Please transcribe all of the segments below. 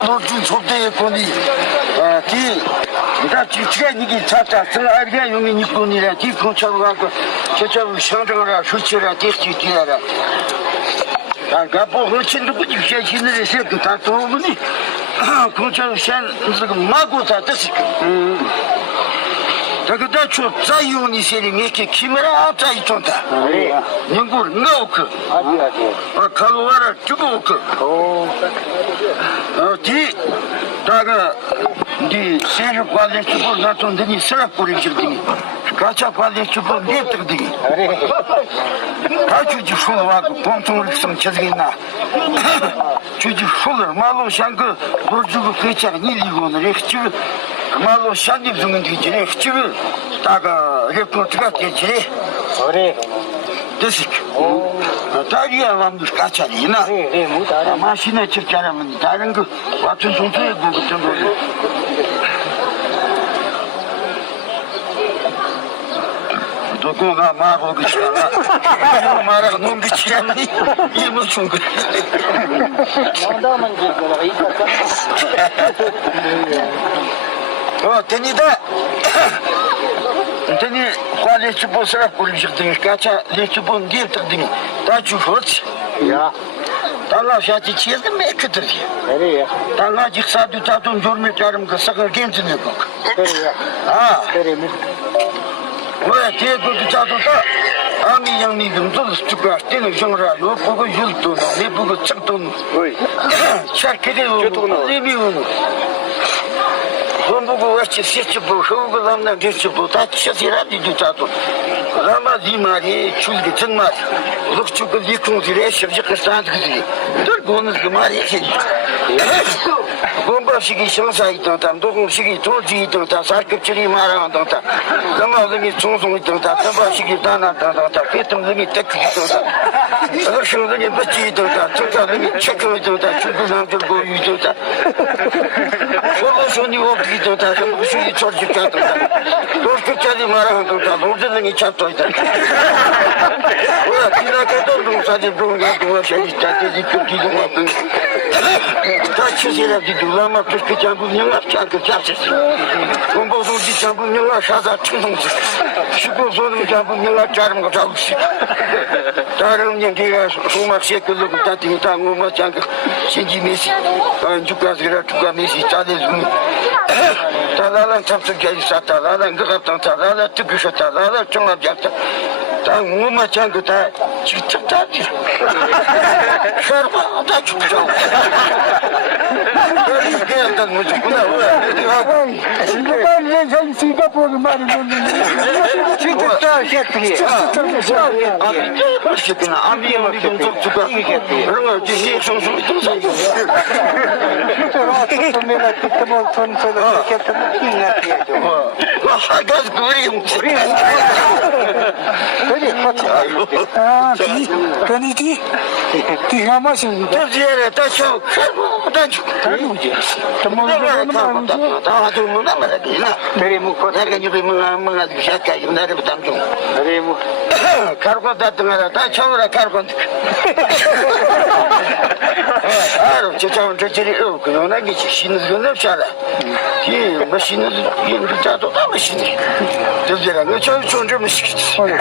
Нуржин цогтой кони 티 내가 지치가 이게 차차 저아리가 용이 니꾸니라 티 공차고 저저 상정을 수치라 뒤뒤라 아까 보고 친구 분이 계시는 데서 다 도우니 공차 산 무슨 마고 다 됐지 тогда что заюни сели вместе кимера цай чонта нингур наука а калвара чубука ти тага ди сер пале чубур на тон дни сра поричилдини кача пале чубур детрдини качу дишулва понтун сам чазгина чуди шулер мало шанга буржугу фечар нилигон рехчу мало шанги зунгди рехчу тага репортга кечи оре десик 다리야 вам качалина машина чирчарамын 다른 거 같은 송수에 그거 좀 도코가 마고 그치나 마라 놈 그치야니 이 무슨 거 나다만 지고라 이까 테니다 테니 과레치 보스라 폴리지든 까차 레치본 디르든 다추 호치 야 달라 샤치 치에드 메크드 그래야 달라 직사도 타돈 조르메 타름 그 사가 겐트네 거 그래야 아 그래 왜 대도 자도다 아미 양니 좀도 스투가 되는 정라 요 보고 줄도 내 보고 짝돈 어이 차케데오 리뷰는 본보고 왔지 시치 보고 남나 뒤치 보다 치시라디 뒤자도 라마 디마리 출기 정말 룩축을 리콘디레 셔지 크스탄트 그지 돌고는 그 말이 bombaşık işinsa itantam, doğumşık torci itantam, sarkıpçılığı mağaran itantam, zamanlığı çoğunsun itantam, tabaşık itantam, fetumlığı teknik itantam, hırşınlığı bıçı itantam, çıkarlığı çakı itantam, çukurlandır boyu itantam, babasını oldu itantam, kımkışığı çorcuk itantam, torkıpçılığı mağaran itantam, ordulığı çaptı itantam. Ola, dinaka doldum sadece doğumdan doğuşan itantam, dikkat edin. Taçızıyla diyorlar Türkiye Cumhuriyeti çarkı çarşısı. Kombozu Cumhuriyeti şaza çıkmış. Şu sorun Cumhuriyeti çarmıha çalışıyor. Tarım yenge soğumak şekilde bu tatlı tanımı çarkı şimdi Messi. Ben çok Messi çadezim. Talalan çapsın geldi satalan gıkaptan talalan tıkışa talalan çoğalacak. Tanımı çarkı ta çıktı tadı. Şarba da çıkacak. Gelden mi çıkına? Singapur mari çıktı şekli. Abi çıkına abi yemin çok çıkar. Rıma ciddi sonuçta. Gaz göreyim. Kaniti. Tihamasın. Türkiye'de taşıyor. Taşıyor. Daha durumuna mı da değil ha? Berimu kadar genç bir mınga düşer ki bunları bir tamcım. Berimu. Kargo da tınara da çavura kargo. Arap çeçavun çeçeri yok. Ona geçişiniz gönder çara. Ki başınız yeni bir tato da başını. Türkiye'de ne çoğunca mı sıkıntı?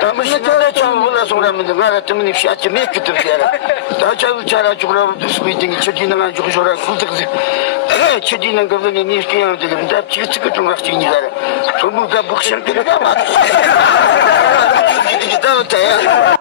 Tamışında çavun buna sonra mı? Maratımın ifşatçı ne kötü Türkiye'de. 다 자우차라 죽으라고 두스비딩이 쳐지는 죽고 저라 굴떡지 쳐지는 거는 니스키야 되는 다 치치고 좀 확신이다 전부가 복싱 들어가 맞 이게 다